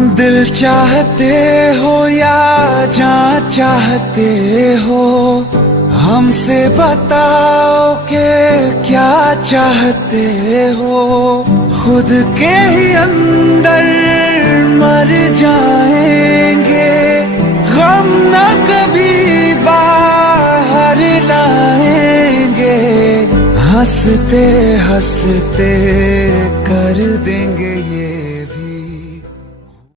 दिल चाहते हो या जान चाहते हो, हमसे बताओ कि क्या चाहते हो। खुद के ही अंदर मर जाएंगे, गम न कभी बाहर लाएंगे। हंसते हंसते कर देंगे ये